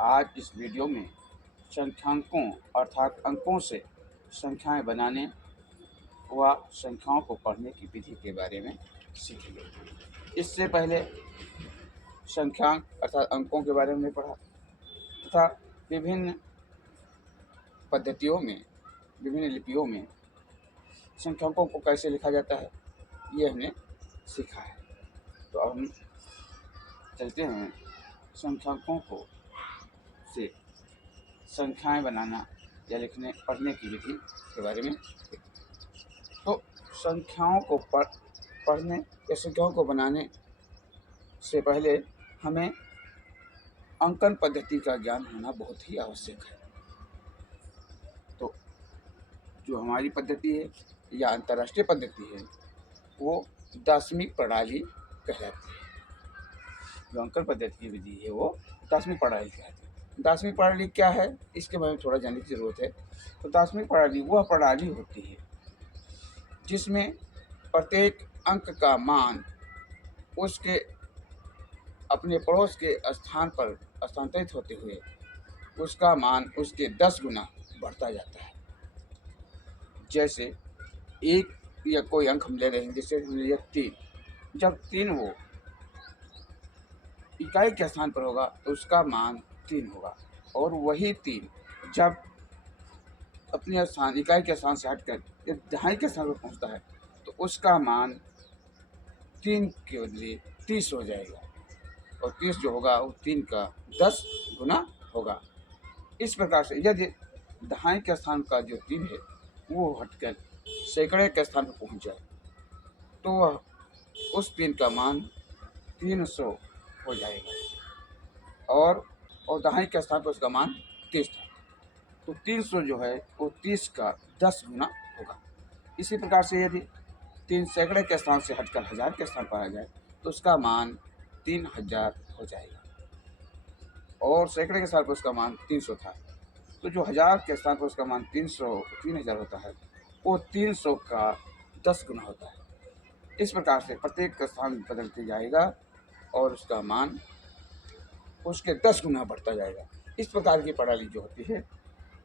आज इस वीडियो में संख्यांकों अर्थात अंकों से संख्याएं बनाने व संख्याओं को पढ़ने की विधि के बारे में सीखेंगे। इससे पहले संख्यांक अर्थात अंकों के बारे में पढ़ा तथा विभिन्न पद्धतियों में, विभिन्न लिपियों में संख्यांकों को कैसे लिखा जाता है ये हमने सीखा है। तो अब हम चलते हैं संख्यांकों को से संख्याएं बनाना या लिखने पढ़ने की विधि के बारे में। तो संख्याओं को पढ़ने या संख्याओं को बनाने से पहले हमें अंकन पद्धति का ज्ञान होना बहुत ही आवश्यक है। तो जो हमारी पद्धति है या अंतर्राष्ट्रीय पद्धति है वो दार्शनिक प्रणाली कहलाती है। जो अंकन पद्धति की विधि है वो दार्शनिक प्रणाली कहलाती है। दार्शनिक प्रणाली क्या है इसके बारे में थोड़ा जानने की ज़रूरत है। तो दार्शनिक प्रणाली वह प्रणाली होती है जिसमें प्रत्येक अंक का मान उसके अपने पड़ोस के स्थान पर स्थानांतरित होते हुए उसका मान उसके 10 गुना बढ़ता जाता है। जैसे एक या कोई अंक हम ले रहे हैं, जैसे हमने लिया 3, जब 3 वो इकाई के स्थान पर होगा तो उसका मान 3 होगा, और वही 3 जब अपने स्थान इकाई के स्थान से हटकर जब दहाई के स्थान पर पहुंचता है तो उसका मान 3 के बदले 30 हो जाएगा, और 30 जो होगा वो 3 का 10 गुना होगा। इस प्रकार से यदि दहाई के स्थान का जो 3 है वो हटकर सैकड़े के स्थान पर पहुंच जाए तो वह उस 3 का मान 300 हो जाएगा, और दहाई के स्थान पर उसका मान 30 था तो 300 जो है वो 30 का 10 गुना होगा। इसी प्रकार से यदि 3 सैकड़े के स्थान से हटकर 1000 के स्थान पर आ जाए तो उसका मान 3000 हो जाएगा, और सैकड़े के स्थान पर उसका मान 300 था तो जो 1000 के स्थान पर उसका मान 3000 होता है वो 300 का 10 गुना होता है। इस प्रकार से प्रत्येक का स्थान बदलते जाएगा और उसका मान उसके 10 गुना बढ़ता जाएगा। इस प्रकार की प्रणाली जो होती है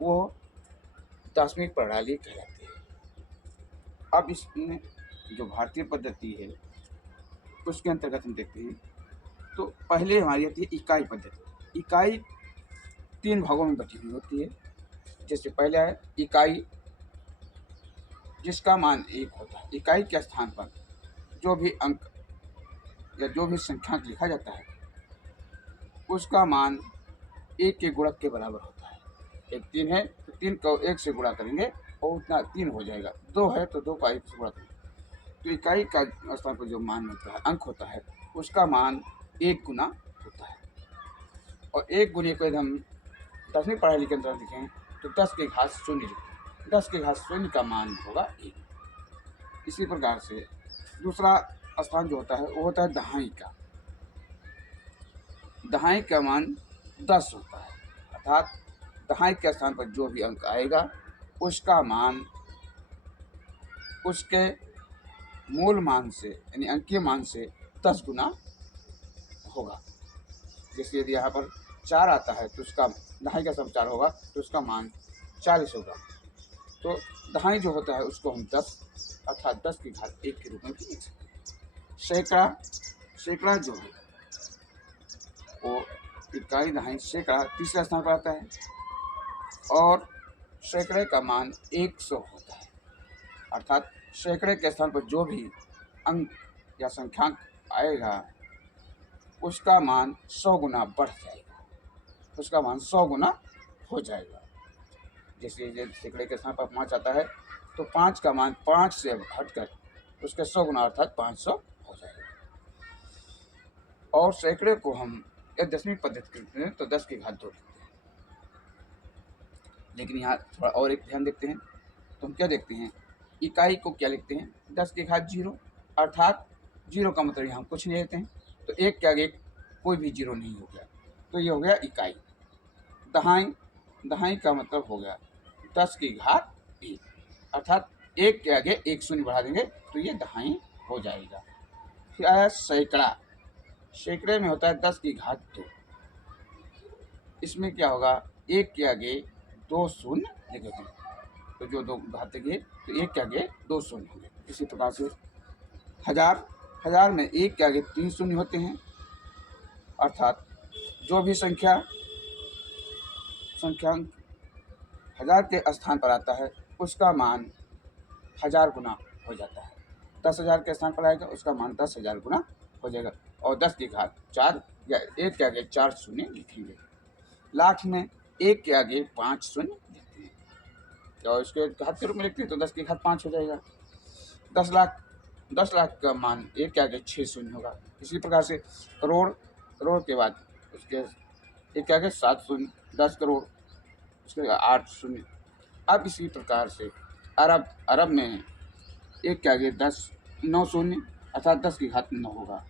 वो दार्शनिक प्रणाली कहलाती है। अब इसमें जो भारतीय पद्धति है उसके अंतर्गत हम देखते हैं। तो पहले हमारी आती है इकाई पद्धति। इकाई 3 भागों में बटी हुई होती है। जैसे पहले है इकाई जिसका मान 1 होता है। इकाई के स्थान पर जो भी अंक या जो भी संख्यांक लिखा जाता है उसका मान 1 के गुणक के बराबर होता है। एक 3 है तो 3 को 1 से गुणा करेंगे और उतना 3 हो जाएगा। 2 है तो 2 का 1 से गुणा करेंगे तो इकाई का स्थान पर जो मान होता है, अंक होता है, उसका मान 1 गुना होता है। और 1 गुने को यदि हम दसवीं प्रणाली के अंतर्गत लिखें तो 10 के घात 0 लिखते हैं। 10 के घात 0 का मान होगा 1। इसी प्रकार से दूसरा स्थान जो होता है वो होता है दहाई का। दहाई का मान 10 होता है, अर्थात दहाई के स्थान पर जो भी अंक आएगा उसका मान उसके मूल मान से यानी अंकीय मान से 10 गुना होगा। जैसे यदि यहाँ पर 4 आता है तो उसका दहाई का स्थान 4 होगा तो उसका मान 40 होगा। तो दहाई जो होता है उसको हम 10 अर्थात 10 की घात 1 के रूप में भी लिख सकते हैं। सैकड़ा जो है वो इकाई दहाई सैकड़ा तीसरा स्थान पर आता है, और सैकड़े का मान 100 होता है, अर्थात सैकड़े के स्थान पर जो भी अंक या संख्यांक आएगा उसका मान 100 गुना बढ़ जाएगा, उसका मान 100 गुना हो जाएगा। जैसे सैकड़े के स्थान पर 5 आता है तो 5 का मान 5 से हटकर उसके 100 गुना अर्थात 500 हो जाएगा। और सैकड़े को हम या दसवीं पद्धति करते हैं तो 10 की घात 2 लिखते हैं। लेकिन यहाँ थोड़ा और एक ध्यान देखते हैं तो हम क्या देखते हैं, इकाई को क्या लिखते हैं 10 की घात 0, अर्थात 0 का मतलब यहाँ कुछ नहीं लेते हैं तो 1 के आगे कोई भी 0 नहीं हो गया तो ये हो गया इकाई। दहाई का मतलब हो गया 10 की घात 1, अर्थात 1 के आगे 1 शून्य बढ़ा देंगे तो ये दहाई हो जाएगा। फिर आया सैकड़ा। सैकड़े में होता है 10 की घात 2। इसमें क्या होगा, एक के आगे 2 शून्य लिखेंगे, तो जो 2 घातक है तो एक के आगे 2 शून्य होंगे। इसी प्रकार से हजार में एक के आगे 3 शून्य होते हैं, अर्थात जो भी संख्यांक 1000 के स्थान पर आता है उसका मान 1000 गुना हो जाता है। 10,000 के स्थान पर आएगा उसका मान 10,000 गुना हो जाएगा, और 10 की घात 4 या एक के आगे 4 शून्य लिखेंगे। लाख में एक के आगे 5 शून्य लिखते हैं, तो इसके घात के रूप में लिखते हैं तो 10 की घात 5 हो जाएगा। 10 लाख का मान एक के आगे 6 शून्य होगा। इसी प्रकार से करोड़ के बाद उसके एक के आगे 7 शून्य, 10 करोड़ उसके 8 शून्य। अब इसी प्रकार से अरब में एक के आगे 9 शून्य अर्थात 10 की घात 9 होगा।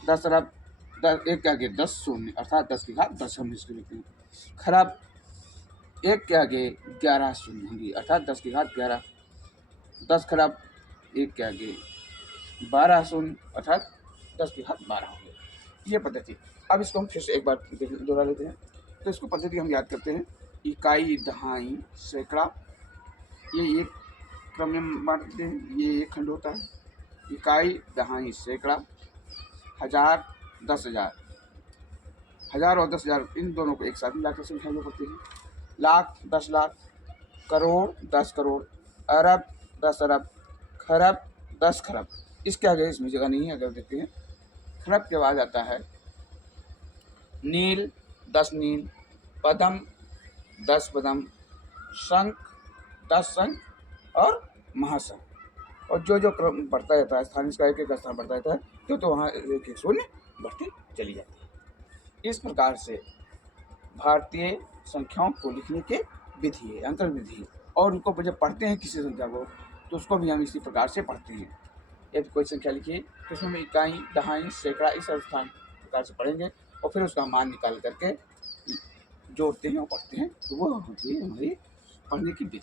10 अरब एक के आगे 10 शून्य अर्थात 10 की घात 10 हम इसको लिखते हैं। खरब एक के आगे 11 शून्य होंगी अर्थात 10 की घात 11। 10 खरब एक के आगे 12 शून्य अर्थात 10 की घात 12 होंगे। ये पद्धति। अब इसको हम फिर से एक बार दोहरा लेते हैं। तो इसको पद्धति हम याद करते हैं। इकाई, दहाई, सैकड़ा, ये एक क्रम में बांटते हैं, ये एक खंड होता है। इकाई, दहाई, सैकड़ा, 1000, 10,000, 1000 और 10,000 इन दोनों को एक साथ मिलाकर संख्या जो करते हैं। लाख, 10 लाख, करोड़, 10 करोड़, अरब, 10 अरब, खरब, 10 खरब। इसके आगे इसमें जगह नहीं है, अगर देखते हैं खरब के बाद आता है नील, 10 नील, पदम, 10 पदम, शंख, 10 शंख और महाशंख। और जो क्रम बढ़ता जाता है, स्थान इसका एक स्थान बढ़ता जाता है तो वहाँ एक एक शून्य बढ़ती चली जाती है। इस प्रकार से भारतीय संख्याओं को लिखने के विधि है, अंतर विधि है। और उनको जब पढ़ते हैं किसी संख्या को तो उसको भी हम इसी प्रकार से पढ़ते हैं। यदि कोई संख्या लिखिए तो उसमें इकाई, दहाई, सैकड़ा इस स्थान प्रकार से पढ़ेंगे और फिर उसका मान निकाल करके जोड़ते हैं और पढ़ते हैं, तो वो होती है हमारी पढ़ने की विधि।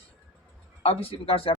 अब इसी प्रकार से